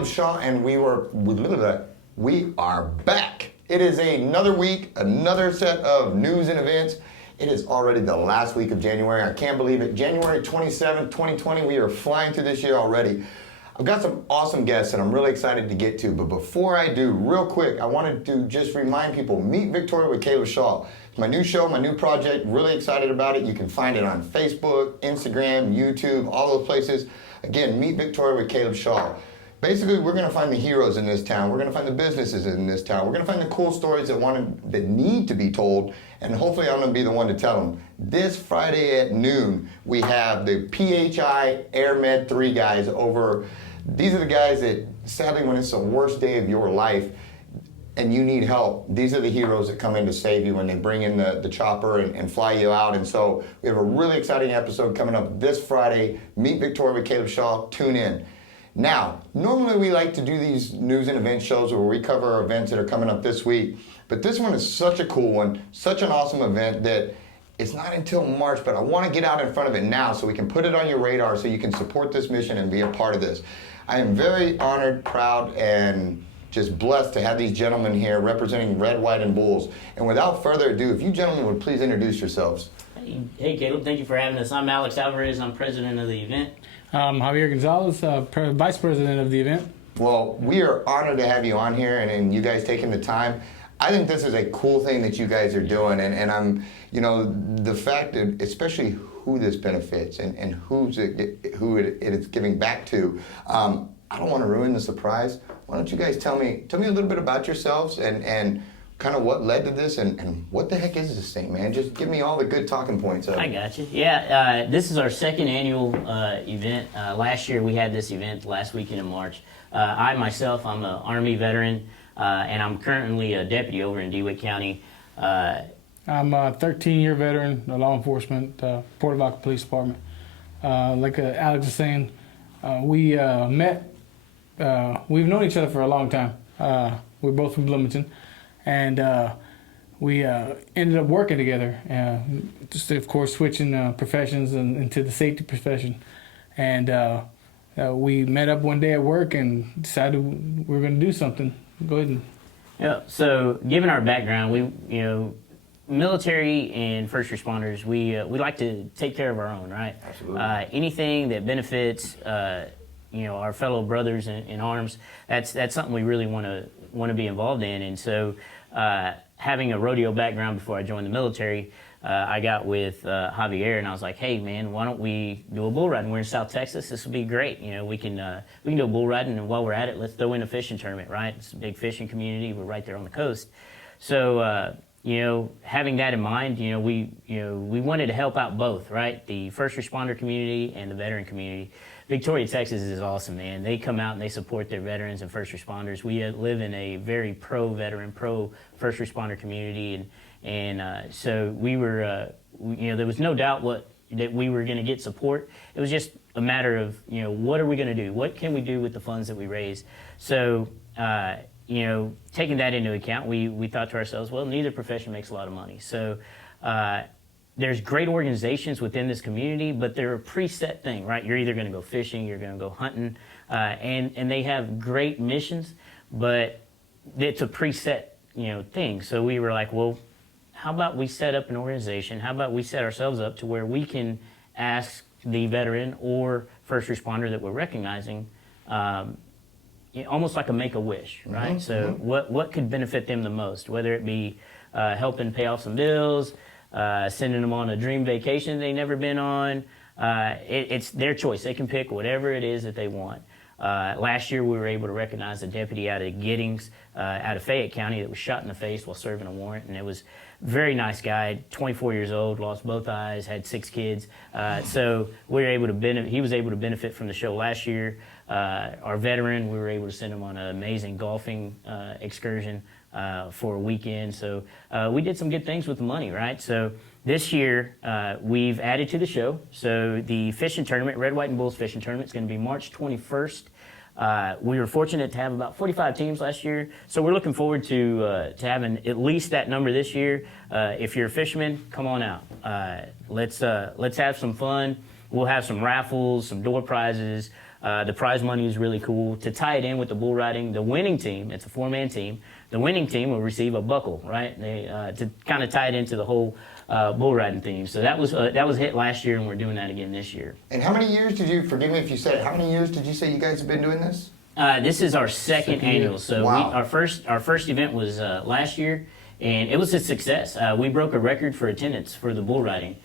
Caleb Shaw, and we are back. It is another week, another set of news and events. It is already the last week of January. I can't believe it. January 27th, 2020. We are flying through this year already. I've got some awesome guests that I'm really excited to get to. But before I do, real quick, I wanted to just remind people, Meet Victoria with Caleb Shaw. It's my new show, my new project. Really excited about it. You can find it on Facebook, Instagram, YouTube, all those places. Again, Meet Victoria with Caleb Shaw. Basically, we're going to find the heroes in this town. We're going to find the businesses in this town. We're going to find the cool stories that need to be told, and hopefully I'm going to be the one to tell them. This Friday at noon, we have the PHI Air Med 3 guys over. These are the guys that, sadly, when it's the worst day of your life and you need help, these are the heroes that come in to save you when they bring in the chopper and fly you out. And so we have a really exciting episode coming up this Friday. Meet Victoria with Caleb Shaw. Tune in. Now, normally we like to do these news and event shows where we cover events that are coming up this week, but this one is such a cool one, such an awesome event that it's not until March, but I want to get out in front of it now so we can put it on your radar so you can support this mission and be a part of this. I am very honored, proud, and just blessed to have these gentlemen here representing Red, White, and Bulls. And without further ado, if you gentlemen would please introduce yourselves. Hey Caleb, thank you for having us. I'm Alex Alvarez, I'm president of the event. Javier Gonzalez, vice president of the event. Well, we are honored to have you on here and you guys taking the time. I think this is a cool thing that you guys are doing, and I'm, the fact that, especially who this benefits and who it is giving back to. I don't want to ruin the surprise. Why don't you guys tell me a little bit about yourselves and kind of what led to this and what the heck is this thing, man? Just give me all the good talking points of it. I got you. Yeah, this is our second annual event. Last year we had this event last weekend in March. I myself, I'm an Army veteran, and I'm currently a deputy over in DeWitt County. I'm a 13-year veteran of law enforcement, Port Lavaca Police Department. Like Alex was saying, we met. We've known each other for a long time. We're both from Bloomington. And we ended up working together, just of course switching professions into the safety profession. And we met up one day at work and decided we were going to do something. Go ahead. Yeah. So, given our background, we military and first responders, we like to take care of our own, right? Absolutely. Anything that benefits our fellow brothers in arms, that's something we really want to be involved in. And so having a rodeo background before I joined the military, I got with Javier and I was like, hey man, why don't we do a bull riding? We're in South Texas, this would be great. We can do a bull riding, and while we're at it, let's throw in a fishing tournament, right? It's a big fishing community, we're right there on the coast. So having that in mind, we wanted to help out both, right? The first responder community and the veteran community. Victoria, Texas is awesome, man. They come out and they support their veterans and first responders. We live in a very pro-veteran, pro-first responder community, and so we were, there was no doubt that we were going to get support. It was just a matter of, what are we going to do? What can we do with the funds that we raise? So, taking that into account, we thought to ourselves, well, neither profession makes a lot of money. So, there's great organizations within this community, but they're a preset thing, right? You're either going to go fishing, you're going to go hunting, and they have great missions, but it's a preset, thing. So we were like, well, how about we set up an organization? How about we set ourselves up to where we can ask the veteran or first responder that we're recognizing, almost like a make-a-wish, right? Mm-hmm. So what could benefit them the most, whether it be helping pay off some bills, sending them on a dream vacation they've never been on. It's their choice. They can pick whatever it is that they want. Last year we were able to recognize a deputy out of Giddings, out of Fayette County, that was shot in the face while serving a warrant, and it was a very nice guy, 24 years old, lost both eyes, had 6 kids. So we were able to he was able to benefit from the show last year. Our veteran, we were able to send him on an amazing golfing excursion for a weekend. So we did some good things with the money, right? So this year we've added to the show. So the fishing tournament, Red, White, and Bulls fishing tournament, is going to be March 21st. We were fortunate to have about 45 teams last year, so we're looking forward to having at least that number this year. If you're a fisherman, come on out. Let's have some fun. We'll have some raffles, some door prizes. The prize money is really cool. To tie it in with the bull riding, the winning team, it's a 4-man team, the winning team will receive a buckle, right? To kind of tie it into the whole bull riding theme. So that was a hit last year, and we're doing that again this year. And how many years did you, forgive me if you said it, how many years did you say you guys have been doing this? This is our second annual. So Wow. our first event was last year, and it was a success. We broke a record for attendance for the bull riding.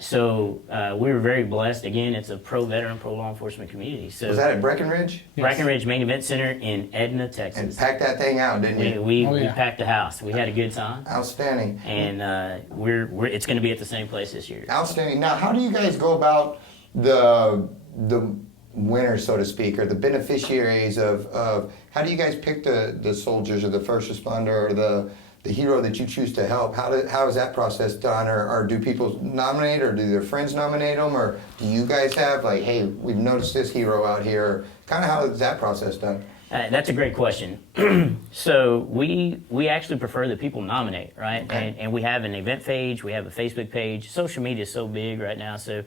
So we were very blessed. Again, it's a pro-veteran, pro-law enforcement community. So Was that at Breckenridge? Breckenridge Main Event Center in Edna, And Texas. packed that thing out, didn't you? We Oh, yeah. packed the house. We had a good time, Outstanding. and it's going to be at the same place this year. Outstanding. Now, how do you guys go about the winners, so to speak, or the beneficiaries of how do you guys pick the soldiers or the first responder or the hero that you choose to help? How is that process done? Or do people nominate, or do their friends nominate them, or do you guys have like, hey, we've noticed this hero out here? Kind of how is that process done? That's a great question. So we actually prefer that people nominate, right? Okay. And we have an event page, we have a Facebook page. Social media is so big right now, so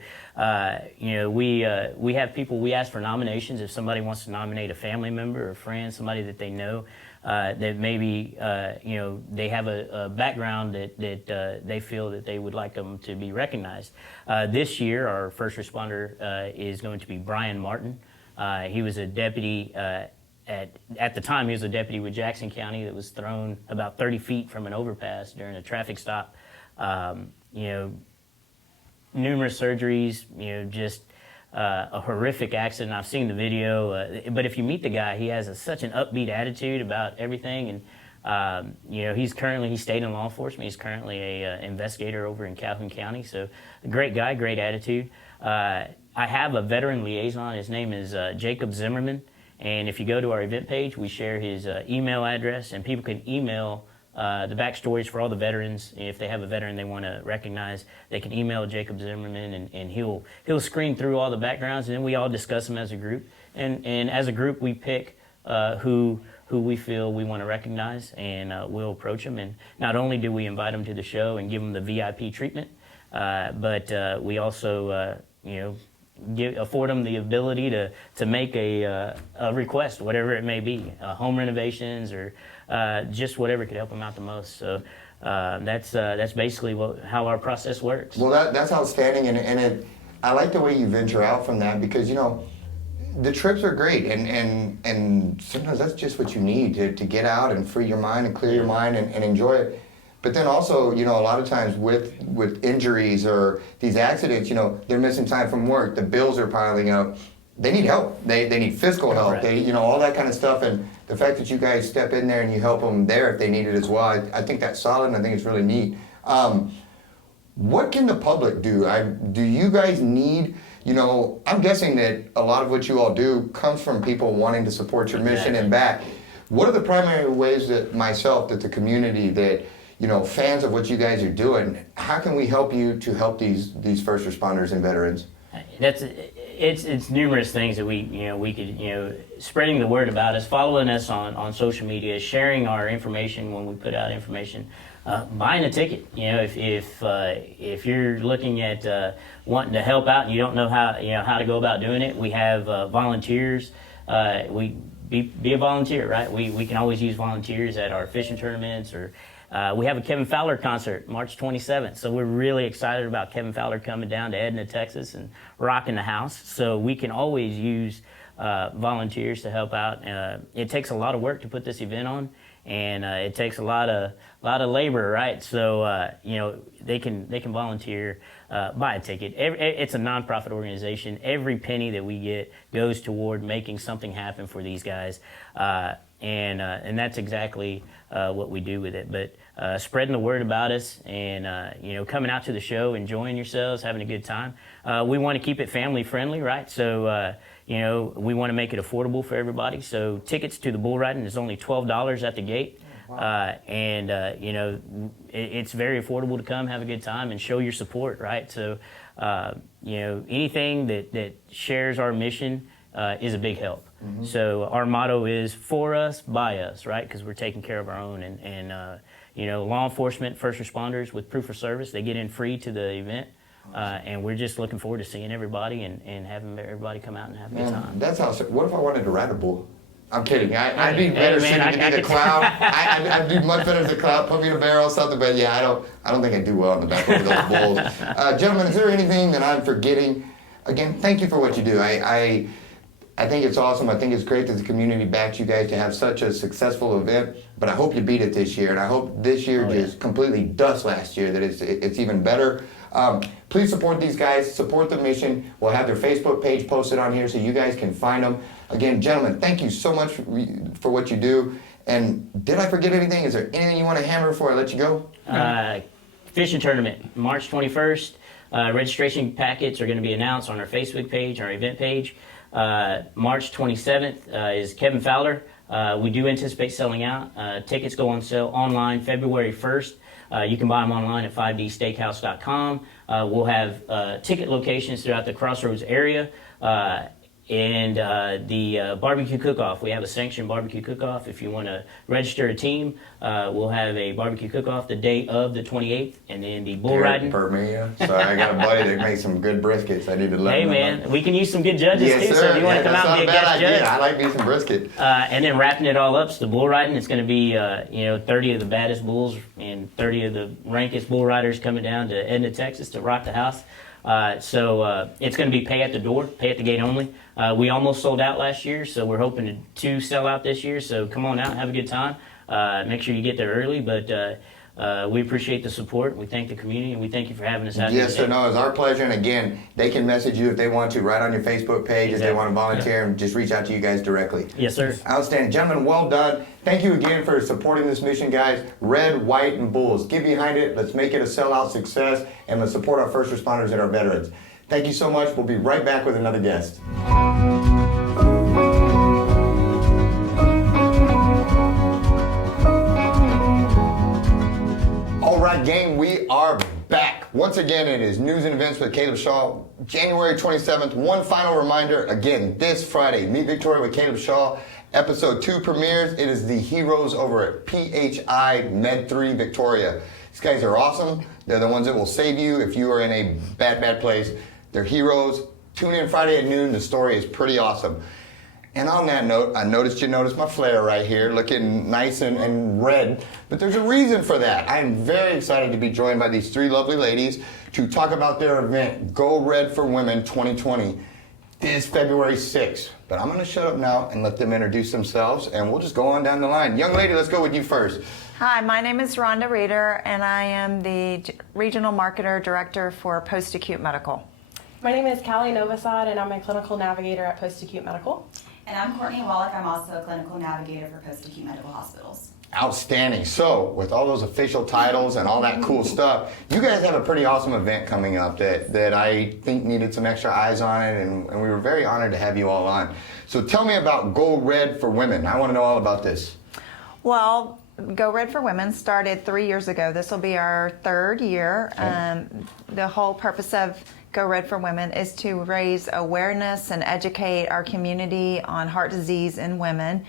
we have people. We ask for nominations if somebody wants to nominate a family member or a friend, somebody that they know that maybe they have a background that they feel that they would like them to be recognized. This year, our first responder is going to be Brian Martin. He was a deputy. At the time, he was a deputy with Jackson County that was thrown about 30 feet from an overpass during a traffic stop. Numerous surgeries, just a horrific accident. I've seen the video, but if you meet the guy, he has such an upbeat attitude about everything. And he stayed in law enforcement. He's currently a investigator over in Calhoun County. So, a great guy, great attitude. I have a veteran liaison. His name is Jacob Zimmerman. And if you go to our event page, we share his email address, and people can email the backstories for all the veterans. If they have a veteran they want to recognize, they can email Jacob Zimmerman, and he'll screen through all the backgrounds, and then we all discuss them as a group. And as a group, we pick who we feel we want to recognize, and we'll approach them. And not only do we invite them to the show and give them the VIP treatment, but we also afford them the ability to make a request, whatever it may be, home renovations or just whatever could help them out the most. So that's basically how our process works. Well, that's outstanding, and I like the way you venture out from that, because the trips are great, and sometimes that's just what you need to get out and free your mind and clear your mind and enjoy it. But then also, a lot of times with injuries or these accidents, they're missing time from work. The bills are piling up. They need help. They need fiscal help. Right. They, all that kind of stuff. And the fact that you guys step in there and you help them there if they need it as well, I think that's solid, and I think it's really neat. What can the public do? Do you guys need, I'm guessing that a lot of what you all do comes from people wanting to support your mission and back. What are the primary ways that the community, that fans of what you guys are doing, how can we help you to help these first responders and veterans? It's numerous things that we could, spreading the word about us, following us on social media, sharing our information when we put out information, buying a ticket. If you're looking at wanting to help out and you don't know how to go about doing it, we have volunteers. Be a volunteer, right? We can always use volunteers at our fishing tournaments, or we have a Kevin Fowler concert March 27th. So we're really excited about Kevin Fowler coming down to Edna, Texas, and rocking the house. So we can always use volunteers to help out. It takes a lot of work to put this event on, and it takes a lot of labor, right? So they can volunteer, buy a ticket. It's a nonprofit organization. Every penny that we get goes toward making something happen for these guys, and that's exactly what we do with it. But spreading the word about us, and coming out to the show, enjoying yourselves, having a good time. We want to keep it family friendly, right? So we want to make it affordable for everybody. So tickets to the bull riding is only $12 at the gate. Wow. It's very affordable to come, have a good time, and show your support, right? So, anything that shares our mission is a big help. Mm-hmm. So our motto is for us, by us, right? Because we're taking care of our own, and law enforcement, first responders with proof of service, they get in free to the event. And we're just looking forward to seeing everybody and having everybody come out and have a good time. That's awesome. What if I wanted to ride a bull? I'm kidding. I'd be better suited to be the clown. I'd do much better as a clown. Put me in a barrel or something. But yeah, I don't think I'd do well in the back of those bulls. Gentlemen, is there anything that I'm forgetting? Again, thank you for what you do. I think it's awesome. I think it's great that the community backs you guys to have such a successful event. But I hope you beat it this year, and I hope this year just completely dusts last year. That it's even better. Please support these guys. Support the mission. We'll have their Facebook page posted on here so you guys can find them. Again, gentlemen, thank you so much for what you do. And did I forget anything? Is there anything you want to hammer before I let you go? Fishing tournament, March 21st. Registration packets are going to be announced on our Facebook page, our event page. March 27th is Kevin Fowler. We do anticipate selling out. Tickets go on sale online February 1st. You can buy them online at 5dsteakhouse.com. We'll have ticket locations throughout the Crossroads area. And the barbecue cook-off. We have a sanctioned barbecue cook-off. If you want to register a team, we'll have a barbecue cook-off the day of the 28th, and then the bull riding. For me, yeah. So I got a buddy that makes some good briskets. I need to let him know. Hey man, we can use some good judges yes, too. Sir. So if you want to come out and be a guest judge, I like me some brisket. And then wrapping it all up, so the bull riding. It's going to be 30 of the baddest bulls and 30 of the rankest bull riders coming down to Edna, Texas, to rock the house. So it's going to be pay at the door, pay at the gate only. We almost sold out last year, so we're hoping to sell out this year. So come on out, have a good time. Make sure you get there early, but we appreciate the support. We thank the community, and we thank you for having us out here. Yes, sir. No, it's our pleasure. And again, they can message you if they want to, right on your Facebook page, if they want to volunteer, and just reach out to you guys directly. Yes, sir. Outstanding. Gentlemen, well done. Thank you again for supporting this mission, guys. Red, white, and bulls. Get behind it. Let's make it a sellout success, and let's support our first responders and our veterans. Thank you so much. We'll be right back with another guest. All right, gang, we are back. Once again, it is News and Events with Caleb Shaw, January 27th. One final reminder, again, this Friday, Meet Victoria with Caleb Shaw. Episode 2 premieres. It is the Heroes over at PHI Med 3 Victoria. These guys are awesome. They're the ones that will save you if you are in a bad place. They're heroes. Tune in Friday at noon. The story is pretty awesome. And on that note, I noticed you noticed my flare right here, looking nice and red. But there's a reason for that. I'm very excited to be joined by these 3 lovely ladies to talk about their event, Go Red for Women 2020. This February 6th. But I'm going to shut up now and let them introduce themselves, and we'll just go on down the line. Young lady, let's go with you first. Hi, my name is Rhonda Reeder, and I am the Regional Marketer Director for Post-Acute Medical. My name is Callie Novosad, and I'm a Clinical Navigator at Post-Acute Medical. And I'm Courtney Wallach. I'm also a Clinical Navigator for Post-Acute Medical Hospitals. Outstanding. So, with all those official titles and all that cool stuff, you guys have a pretty awesome event coming up that I think needed some extra eyes on it, and we were very honored to have you all on. So tell me about Go Red for Women. I want to know all about this. Well, Go Red for Women started 3 years ago. This will be our 3rd year. The whole purpose of Go Red for Women is to raise awareness and educate our community on heart disease in women.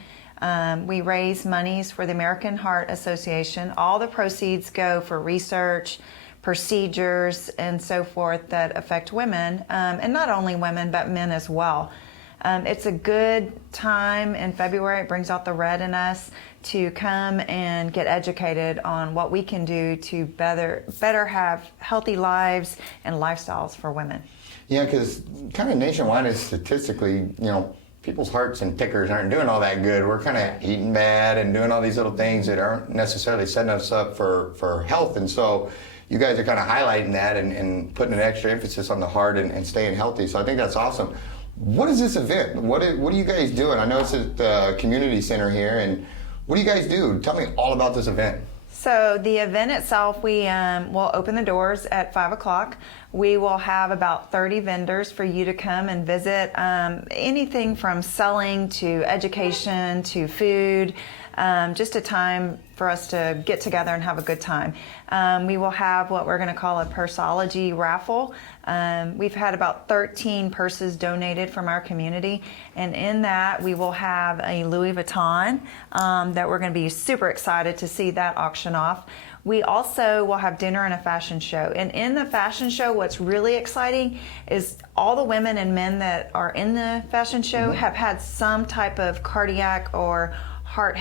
We raise monies for the American Heart Association. All the proceeds go for research, procedures, and so forth that affect women, and not only women, but men as well. It's a good time in February. It brings out the red in us to come and get educated on what we can do to better have healthy lives and lifestyles for women. Yeah, because kind of nationwide is statistically, people's hearts and tickers aren't doing all that good. We're kind of eating bad and doing all these little things that aren't necessarily setting us up for health. And so you guys are kind of highlighting that and putting an extra emphasis on the heart and staying healthy. So I think that's awesome. What is this event? What are you guys doing? I know it's at the community center here, and what do you guys do? Tell me all about this event. So the event itself, we will open the doors at 5 o'clock. We will have about 30 vendors for you to come and visit. Anything from selling to education to food. Just a time for us to get together and have a good time. We will have what we're going to call a pursology raffle. We've had about 13 purses donated from our community, and in that we will have a Louis Vuitton that we're going to be super excited to see that auction off. We also will have dinner and a fashion show. And in the fashion show, what's really exciting is all the women and men that are in the fashion show have had some type of cardiac or heart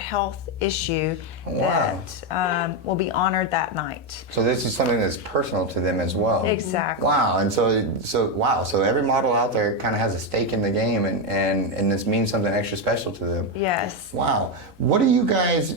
health issue that will be honored that night. So this is something that's personal to them as well. Exactly. Wow, and so every model out there kind of has a stake in the game, and this means something extra special to them. Yes. Wow. What do you guys,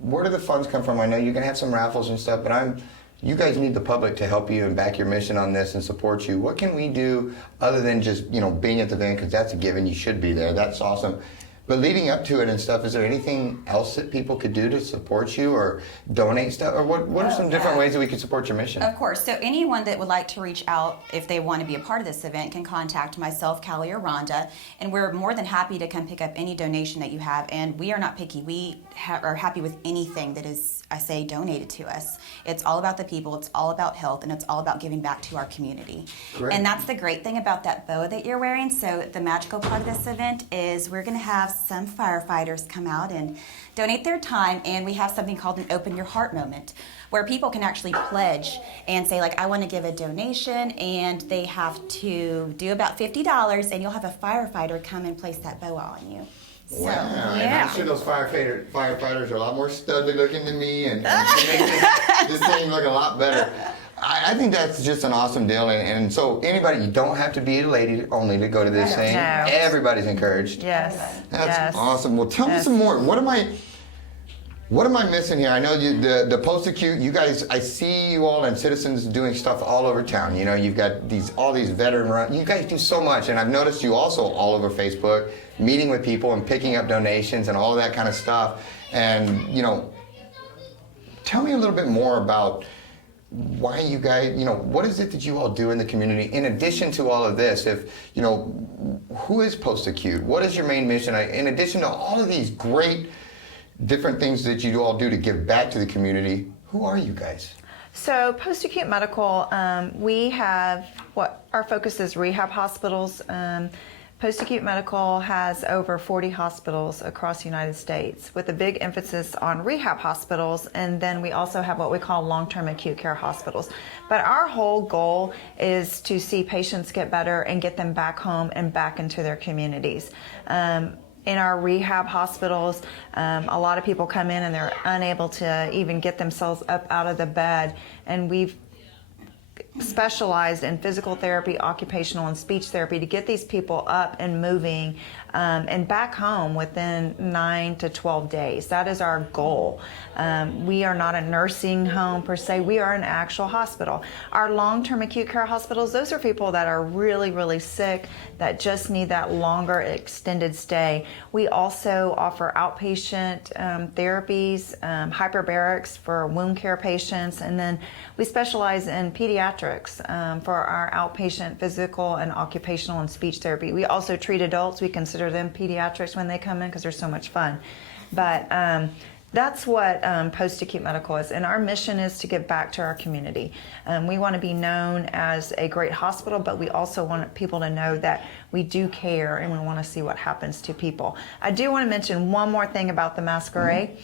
where do the funds come from? I know you're going to have some raffles and stuff, but you guys need the public to help you and back your mission on this and support you. What can we do other than just, being at the event, because that's a given, you should be there. That's awesome. But leading up to it and stuff, is there anything else that people could do to support you or donate stuff? Or what are some different ways that we could support your mission? Of course. So anyone that would like to reach out if they want to be a part of this event can contact myself, Callie, or Rhonda, and we're more than happy to come pick up any donation that you have. And we are not picky. We are happy with anything that is, I say, donated to us. It's all about the people. It's all about health, and it's all about giving back to our community. Great. And that's the great thing about that boa that you're wearing. So the magical part of this event is we're going to have some firefighters come out and donate their time, and we have something called an open your heart moment where people can actually pledge and say, like, I want to give a donation, and they have to do about $50, and you'll have a firefighter come and place that boa on you. So, Wow, and yeah. I'm sure those firefighters are a lot more studly looking than me and make this thing look a lot better. I think that's just an awesome deal, and so anybody, you don't have to be a lady only to go to this thing. No. Everybody's encouraged. Yes. That's awesome. Well, tell me some more. What am I missing here? I know the post-acute, you guys, I see you all and citizens doing stuff all over town. You've got all these veteran runs. You guys do so much, and I've noticed you also all over Facebook, meeting with people and picking up donations and all of that kind of stuff. And, tell me a little bit more about why you guys, what is it that you all do in the community in addition to all of this? Who is post-acute? What is your main mission? In addition to all of these great different things that you all do to give back to the community, who are you guys? So post-acute medical, we have our focus is rehab hospitals. Post-acute medical has over 40 hospitals across the United States with a big emphasis on rehab hospitals, and then we also have what we call long-term acute care hospitals. But our whole goal is to see patients get better and get them back home and back into their communities. In our rehab hospitals, a lot of people come in and they're unable to even get themselves up out of the bed, and we've specialized in physical therapy, occupational and speech therapy to get these people up and moving and back home within 9 to 12 days. That is our goal. We are not a nursing home per se. We are an actual hospital. Our long-term acute care hospitals, those are people that are really, really sick that just need that longer extended stay. We also offer outpatient therapies, hyperbarics for wound care patients, and then we specialize in pediatrics for our outpatient physical and occupational and speech therapy. We also treat adults. We consider them pediatrics when they come in because they're so much fun. But that's what post-acute medical is, and our mission is to give back to our community. We want to be known as a great hospital, but we also want people to know that we do care and we want to see what happens to people. I do want to mention one more thing about the masquerade.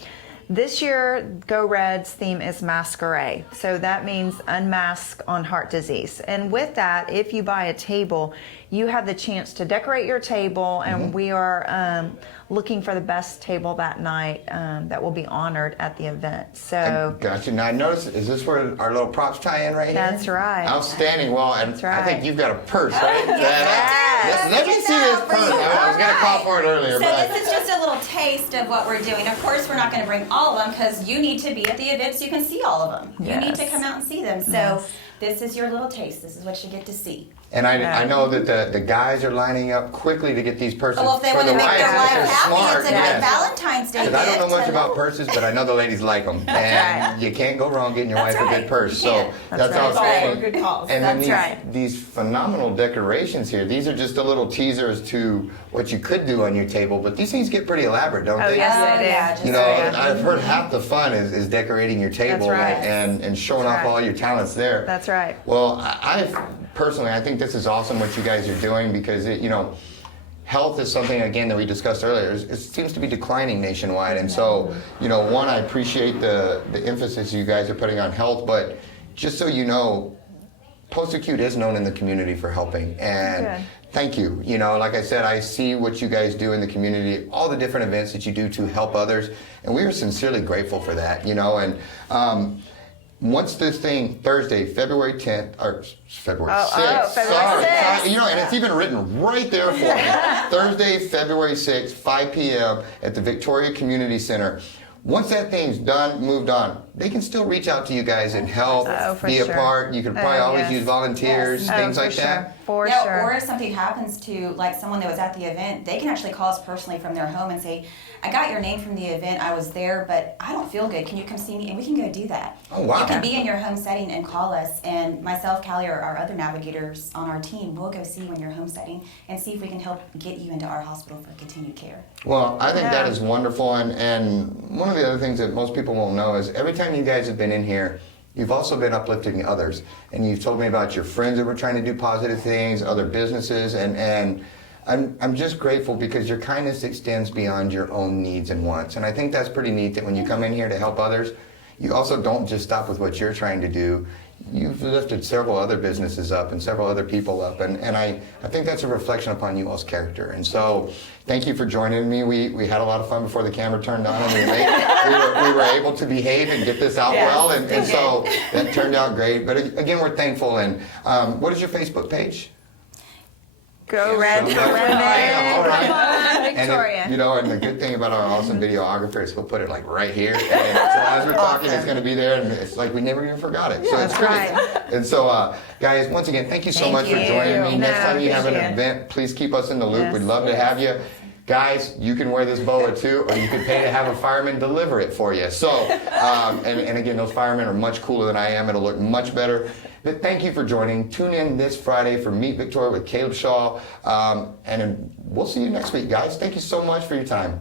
This year, Go Red's theme is Masquerade. So that means unmask on heart disease. And with that, if you buy a table, you have the chance to decorate your table, and we are looking for the best table that night that will be honored at the event. So Gotcha. Now I noticed, is this where our little props tie in right here? That's right. Outstanding. Well, and That's right. I think you've got a purse, right? Yes. Let me see this purse. I was going to call for it earlier. So but this is just a little taste of what we're doing. Of course, we're not going to bring all of them because you need to be at the event so you can see all of them. You need to come out and see them. So this is your little taste. This is what you get to see. And I know that the guys are lining up quickly to get these purses. Well, if they for want to the make wives, their life they're happy, smart. it's a good Valentine's Day gift. I don't know much about purses, but I know the ladies like them. And you can't go wrong getting your wife a good purse. So that's right. outstanding. Good calls. And then That's these phenomenal decorations here. These are just a little teasers to what you could do on your table, but these things get pretty elaborate, don't they? yes, they do. Yeah, just You know, I've heard half the fun is decorating your table right. and showing That's off right. all your talents there. That's right. Well, I personally, I think this is awesome what you guys are doing because health is something, again, that we discussed earlier. It seems to be declining nationwide. And so, one, I appreciate the emphasis you guys are putting on health, but just so you know, Post-Acute is known in the community for helping. And Good. thank you. Like I said, I see what you guys do in the community, all the different events that you do to help others, and we are sincerely grateful for that, and once this thing, Thursday, February 10th, or February 6th, February 6th. and it's even written right there for me, Thursday, February 6th, 5 p.m. at the Victoria Community Center. Once that thing's done, moved on, they can still reach out to you guys and help, be a sure. part. You can probably always yes. use volunteers, things for like sure. that. For Yeah, sure. or if something happens to like someone that was at the event, they can actually call us personally from their home and say, I got your name from the event, I was there, but I don't feel good. Can you come see me? And we can go do that. Oh, wow. You can be in your home setting and call us, and myself, Callie, or our other navigators on our team, we'll go see you in your home setting and see if we can help get you into our hospital for continued care. Well, I think that Yeah. is wonderful, and one of the other things that most people won't know is every time you guys have been in here, you've also been uplifting others, and you've told me about your friends that were trying to do positive things, other businesses, and I'm just grateful because your kindness extends beyond your own needs and wants, and I think that's pretty neat that when you come in here to help others, you also don't just stop with what you're trying to do. You've lifted several other businesses up and several other people up, and I think that's a reflection upon you all's character. And so, thank you for joining me. We had a lot of fun before the camera turned on, and we were able to behave and get this out well, and so that turned out great. But again, we're thankful. And what is your Facebook page? Go Red for Women. All right. Come on, Victoria. And, and the good thing about our awesome videographer is he'll put it like right here. And so as we're talking, it's going to be there, and it's like we never even forgot it. So it's great. right. And so, guys, once again, thank you so Thank much for you. joining me. No, Next time you have an appreciate it. event, please keep us in the loop. Yes. We'd love to have you. Guys, you can wear this boa too, or you can pay to have a fireman deliver it for you. So, and again, those firemen are much cooler than I am. It'll look much better. But thank you for joining. Tune in this Friday for Meet Victoria with Caleb Shaw. And we'll see you next week, guys. Thank you so much for your time.